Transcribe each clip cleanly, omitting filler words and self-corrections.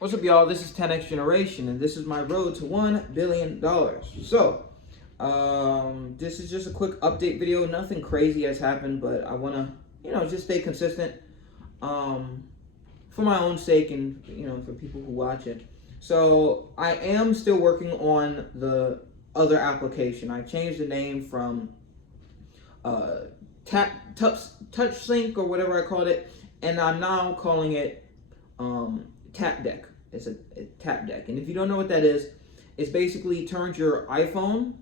What's up, y'all? This is 10X Generation, and this is my road to $1 billion. So, this is just a quick update video. Nothing crazy has happened, but I want to, just stay consistent for my own sake and, for people who watch it. So, I am still working on the other application. I changed the name from TouchSync or whatever I called it, and I'm now calling it Tap Deck. It's a Tap Deck, and if you don't know what that is, it's basically turns your iPhone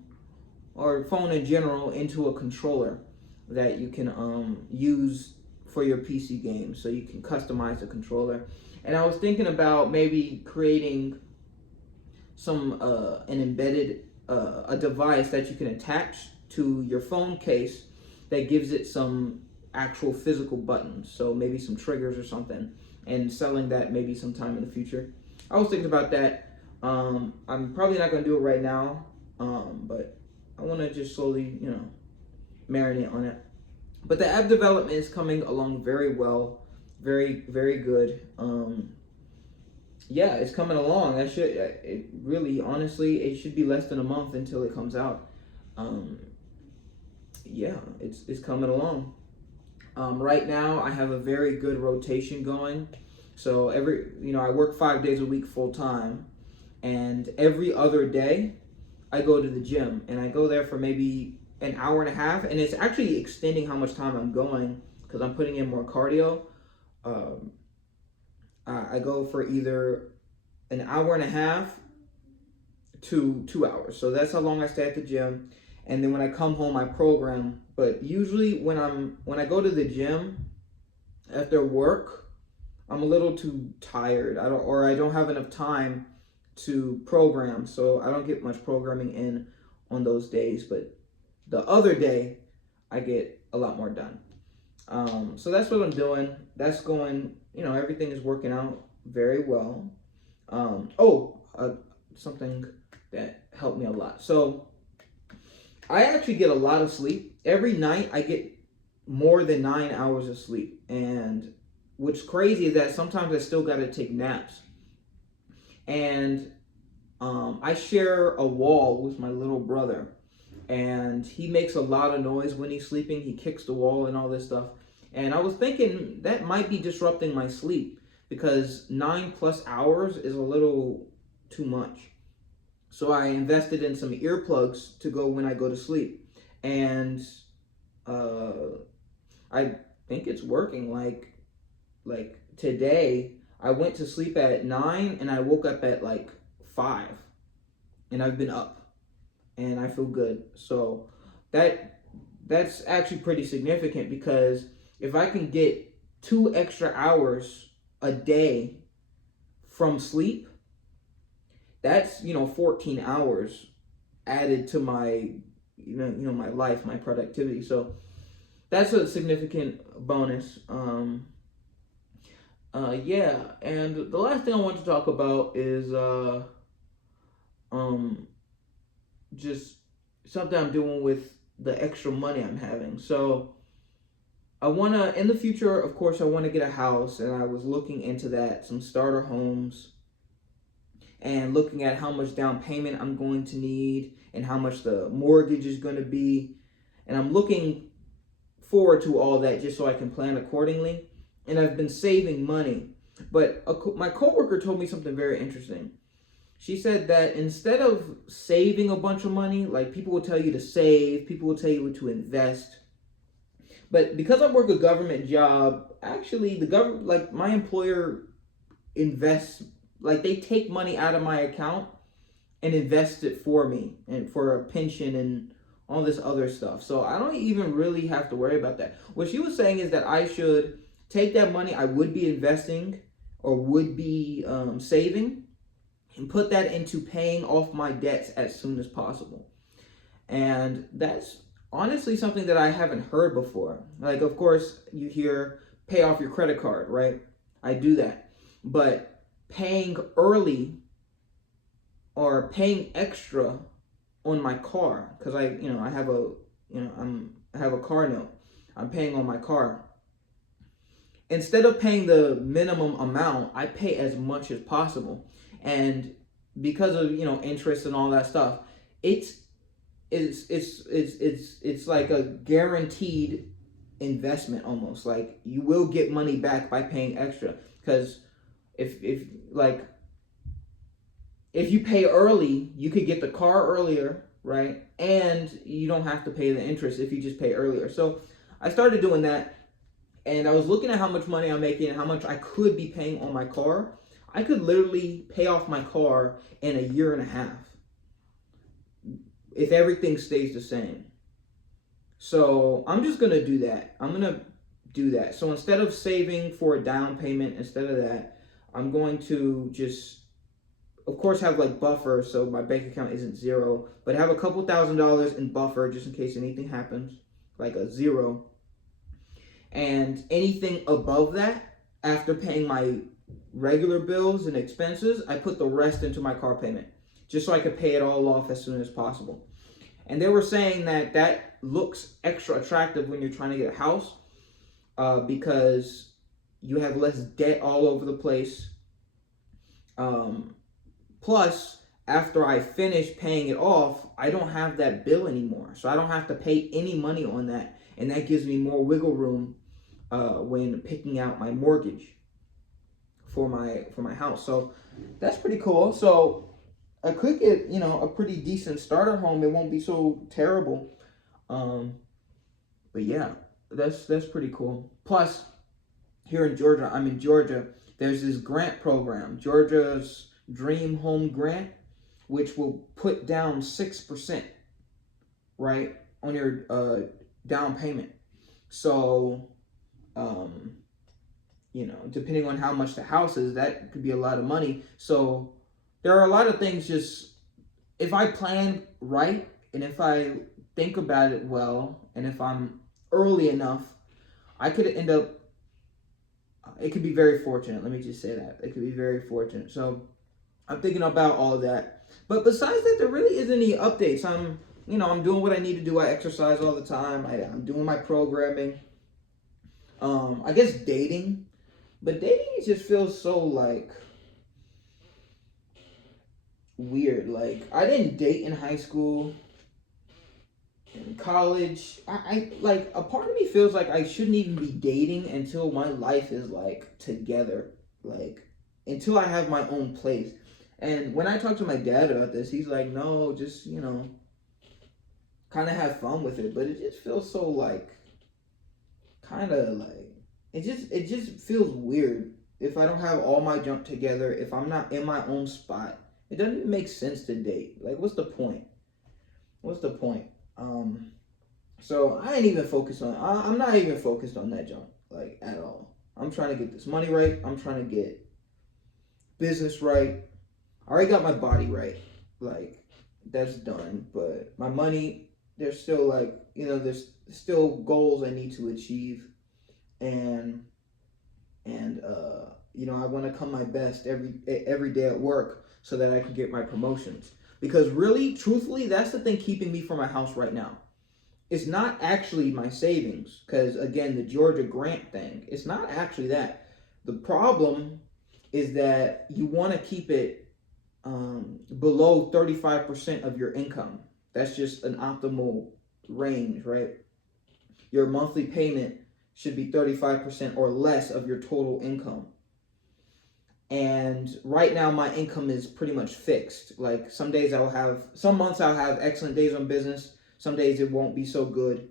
or phone in general into a controller that you can use for your PC games. So you can customize the controller. And I was thinking about maybe creating some an embedded a device that you can attach to your phone case that gives it some actual physical buttons. So maybe some triggers or something, and selling that maybe sometime in the future. I was thinking about that. I'm probably not going to do it right now, but I want to just slowly, marinate on it. But the app development is coming along very well, very, very good. Yeah, it's coming along. It really, honestly, it should be less than a month until it comes out. Yeah, it's coming along. Right now, I have a very good rotation going. So I work 5 days a week full time, and every other day I go to the gym, and I go there for maybe an hour and a half, and it's actually extending how much time I'm going because I'm putting in more cardio. I go for either an hour and a half to 2 hours. So that's how long I stay at the gym. And then when I come home, I program. But usually when I go to the gym after work, I'm a little too tired. I don't have enough time to program, so I don't get much programming in on those days. But the other day, I get a lot more done. So that's what I'm doing. That's going. Everything is working out very well. Something that helped me a lot. So I actually get a lot of sleep. Every night I get more than 9 hours of sleep. And what's crazy is that sometimes I still got to take naps. And I share a wall with my little brother. And he makes a lot of noise when he's sleeping. He kicks the wall and all this stuff. And I was thinking that might be disrupting my sleep because 9+ hours is a little too much. So I invested in some earplugs to go when I go to sleep. And I think it's working. Like today, I went to sleep at 9 and I woke up at 5. And I've been up. And I feel good. So that's actually pretty significant because if I can get 2 extra hours a day from sleep, that's 14 hours added to my my life, my productivity. So that's a significant bonus. Yeah, and the last thing I want to talk about is just something I'm doing with the extra money I'm having. So I want to, in the future, of course, I want to get a house, and I was looking into that, some starter homes, and looking at how much down payment I'm going to need and how much the mortgage is going to be. And I'm looking forward to all that just so I can plan accordingly. And I've been saving money. But my coworker told me something very interesting. She said that instead of saving a bunch of money, like people will tell you to save, people will tell you to invest. But because I work a government job, actually the government, like my employer invests, like they take money out of my account and invest it for me and for a pension and all this other stuff. So I don't even really have to worry about that. What she was saying is that I should take that money I would be investing or would be saving and put that into paying off my debts as soon as possible. And that's honestly something that I haven't heard before. Like, of course, you hear pay off your credit card, right? I do that. But paying early or paying extra on my car, because I have a car note. I'm paying on my car. instead of paying the minimum amount, I pay as much as possible. And because of, interest and all that stuff, it's it's like a guaranteed investment almost. Like you will get money back by paying extra, because if like if you pay early, you could get the car earlier, right? And you don't have to pay the interest if you just pay earlier. So I started doing that, and I was looking at how much money I'm making and how much I could be paying on my car. I could literally pay off my car in a year and a half if everything stays the same. So I'm just gonna do that. I'm gonna do that. So instead of saving for a down payment, instead of that, I'm going to just, of course, have like buffer so my bank account isn't zero, but have a couple $1,000s in buffer just in case anything happens, like a zero. And anything above that, after paying my regular bills and expenses, I put the rest into my car payment, just so I could pay it all off as soon as possible. And they were saying that that looks extra attractive when you're trying to get a house, because you have less debt all over the place. Plus, after I finish paying it off, I don't have that bill anymore. So I don't have to pay any money on that. And that gives me more wiggle room when picking out my mortgage for my house. So that's pretty cool. So I could get, a pretty decent starter home. It won't be so terrible. But yeah, that's pretty cool. Plus, here in Georgia, I'm in Georgia, there's this grant program, Georgia's Dream Home Grant, which will put down 6%, right, on your down payment. So, depending on how much the house is, that could be a lot of money. So there are a lot of things, just if I plan right and if I think about it well, and if I'm early enough, I could end up, it could be very fortunate. Let me just say that. It could be very fortunate. So I'm thinking about all of that. But besides that, there really isn't any updates. I'm doing what I need to do. I exercise all the time. I'm doing my programming. I guess dating. But dating just feels so, like, weird. Like, I didn't date in high school. In college, I like, a part of me feels like I shouldn't even be dating until my life is like together, like until I have my own place. And when I talk to my dad about this, he's like, no, just kind of have fun with it. But it just feels so like, kind of like, it just feels weird if I don't have all my junk together, if I'm not in my own spot. It doesn't even make sense to date. Like, what's the point? What's the point? So I ain't even focused on, I'm not even focused on that junk, like, at all. I'm trying to get this money right. I'm trying to get business right. I already got my body right. Like, that's done. But my money, there's still, like, there's still goals I need to achieve. And I want to come my best every day at work so that I can get my promotions. Because really, truthfully, that's the thing keeping me from a house right now. It's not actually my savings, because again, the Georgia grant thing, it's not actually that. The problem is that you want to keep it below 35% of your income. That's just an optimal range, right? Your monthly payment should be 35% or less of your total income. And right now my income is pretty much fixed. Like, some months I'll have excellent days on business. Some days it won't be so good.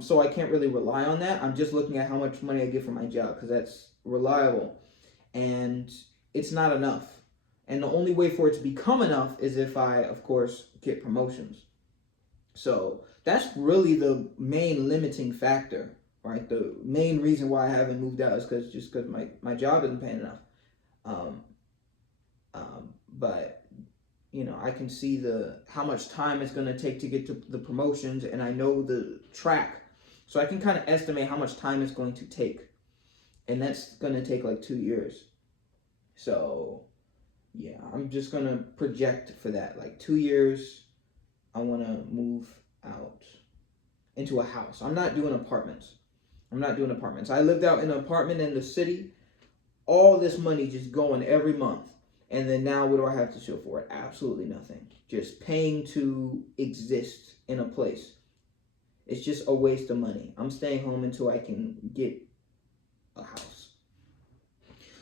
So I can't really rely on that. I'm just looking at how much money I get from my job, because that's reliable. And it's not enough. And the only way for it to become enough is if I, of course, get promotions. So that's really the main limiting factor, right? The main reason why I haven't moved out is because my job isn't paying enough. But I can see how much time it's going to take to get to the promotions, and I know the track, so I can kind of estimate how much time it's going to take, and that's going to take like 2 years. So yeah, I'm just going to project for that, like 2 years. I want to move out into a house. I'm not doing apartments. I'm not doing apartments. I lived out in an apartment in the city. All this money just going every month. And then now what do I have to show for it? Absolutely nothing. Just paying to exist in a place. It's just a waste of money. I'm staying home until I can get a house.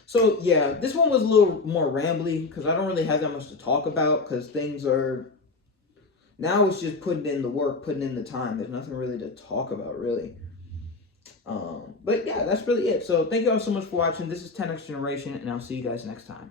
So yeah, this one was a little more rambly because I don't really have that much to talk about because things are, now it's just putting in the work, putting in the time. There's nothing really to talk about really. But yeah, that's really it. So thank you all so much for watching. This is 10X Generation, and I'll see you guys next time.